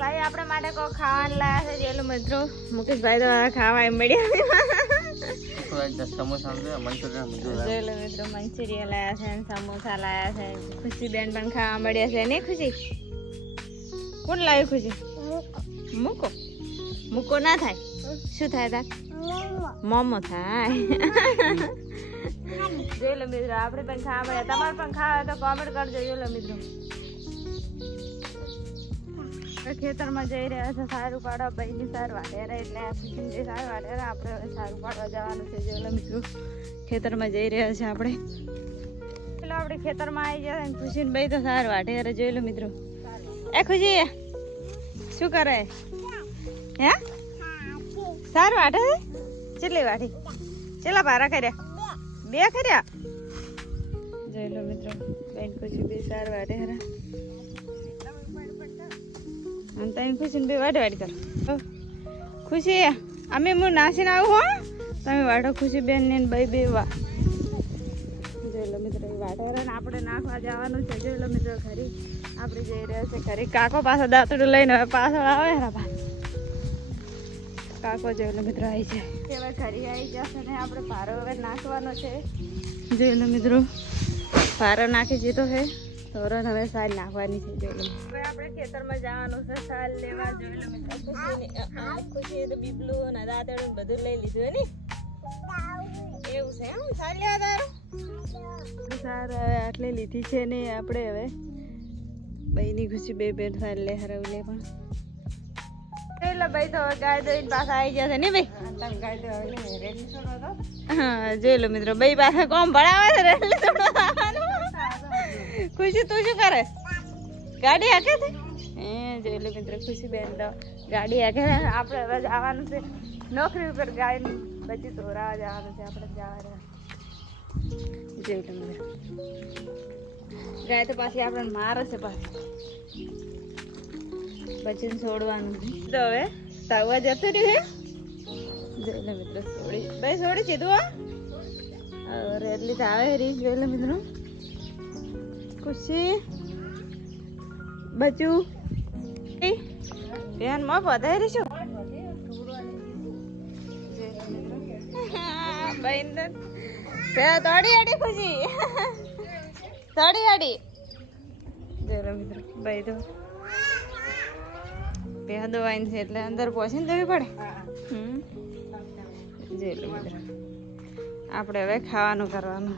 ભાઈ આપણે માટે કોઈ ખાવાનું લાયા છે? જેલો મિત્રો મુકેશભાઈ તો ખાવા એમ મળ્યા. સમોસા મંચુરિયન મંચુરિયન મિત્રો મંચુરિયન લાયા છે સમોસા લાયા છે. ખુશીબેન પણ ખાવા મળ્યા છે. નહીં ખુશી? કોણ લાવ્યું ખુશી? મૂકો. મૂકો ના થાય. શું થાય તા મોમો થાય. જોઈ લો મિત્રો આપણે પણ ખાવા મળ્યા. તમારે પણ ખાવા તો કોમેન્ટ કરજો જોઈ લો મિત્રો. તો ખેતરમાં જઈ રહ્યા છે સારું પાડવા ભાઈની સારવાર વાટેરા એટલે ખુશીને સારવાર વાટેરા આપણે હવે સારું પાડવા જવાનું છે જોઈ મિત્રો. ખેતરમાં જઈ રહ્યા છે આપણે. પેલો આપણે ખેતરમાં આવી ગયા અને ખુશીને ભાઈ તો વાટે વાટેરા જોઈ લો મિત્રો. એ ખુશી, શું કરે? હે? સારું વાટે કેટલી વાટી ચેલા ભારા કર્યા? બે કર્યા? જોઈ લો મિત્રો, બેન ખુશી બે સાર વાટે હરા અને તમે ખુશી બે વાટે વાટી કરો. ખુશી અમે હું નાસીને આવું હો. તમે વાટો ખુશી બેન ને બે બે વા જોઈ લો મિત્રો વાટે આપણે નાખવા જવાનું છે. જોઈ લો મિત્રો ખરી આપણે જઈ રહ્યા છે. ખરી કાકો પાછો દાંતડું લઈને હવે પાછળ આવે પા કાકો જોઈ લો મિત્રો આવી જાય. હવે ખરી આવી જશે ને આપણે ભારો હવે નાખવાનો છે. જોઈ લો મિત્રો ભારો નાખી દીધો છે. તોરણ હવે સાલ નાખવાની છે જોઈ હવે આપણે ખેતરમાં જવાનું છે સાલ લેવા જોઈ લો ખુશી તો બીબલું ને દાંતડું બધું લઈ લીધું હે ને? એવું છે એમ? સાલ લેવા તારું? સાર હવે આટલી લીધી છે ને આપણે હવે. બહેની ખુશી બે બેન સાલ લે હરાવી લે પણ. એટલે ભાઈ તો ગાય દોઈને પાછા આવી જશે ને ભાઈ? હા જોઈ લો મિત્રો. ભાઈ પાસે કોમ ભણાવે છે રેલી. ખુશી તું શું કરે. ગાડી હાકે છે? એ જોઈ લો મિત્રો, ખુશી બેન તો ગાડી આખે આપણે હવે જવાનું છે. નોકરી ઉપર ગાય પછી ધોરાવા જવાનું છે. આપણે જવા જોઈ લો મિત્ર. ગાય તો પાછી આપણને મારે છે પાછી. બચીને છોડવાનું. તો હવે તાવવા જતું રહ્યું હે જોઈ લે મિત્રો, છોડી. ભાઈ, છોડી સીધું, હા. રેડલી તો આવે રીસ જોઈ લે મિત્રો. ખુશી બચુ બેનમાં વધારે રહીશું બેન તોડી આડી ખુશી. તોડી આડી. લે મિત્રો ભાઈ તો પેહા દવાઈ છે એટલે અંદર પહોંચીને દેવી પડે. હમ. મિત્રો આપણે હવે ખાવાનું કરવાનું.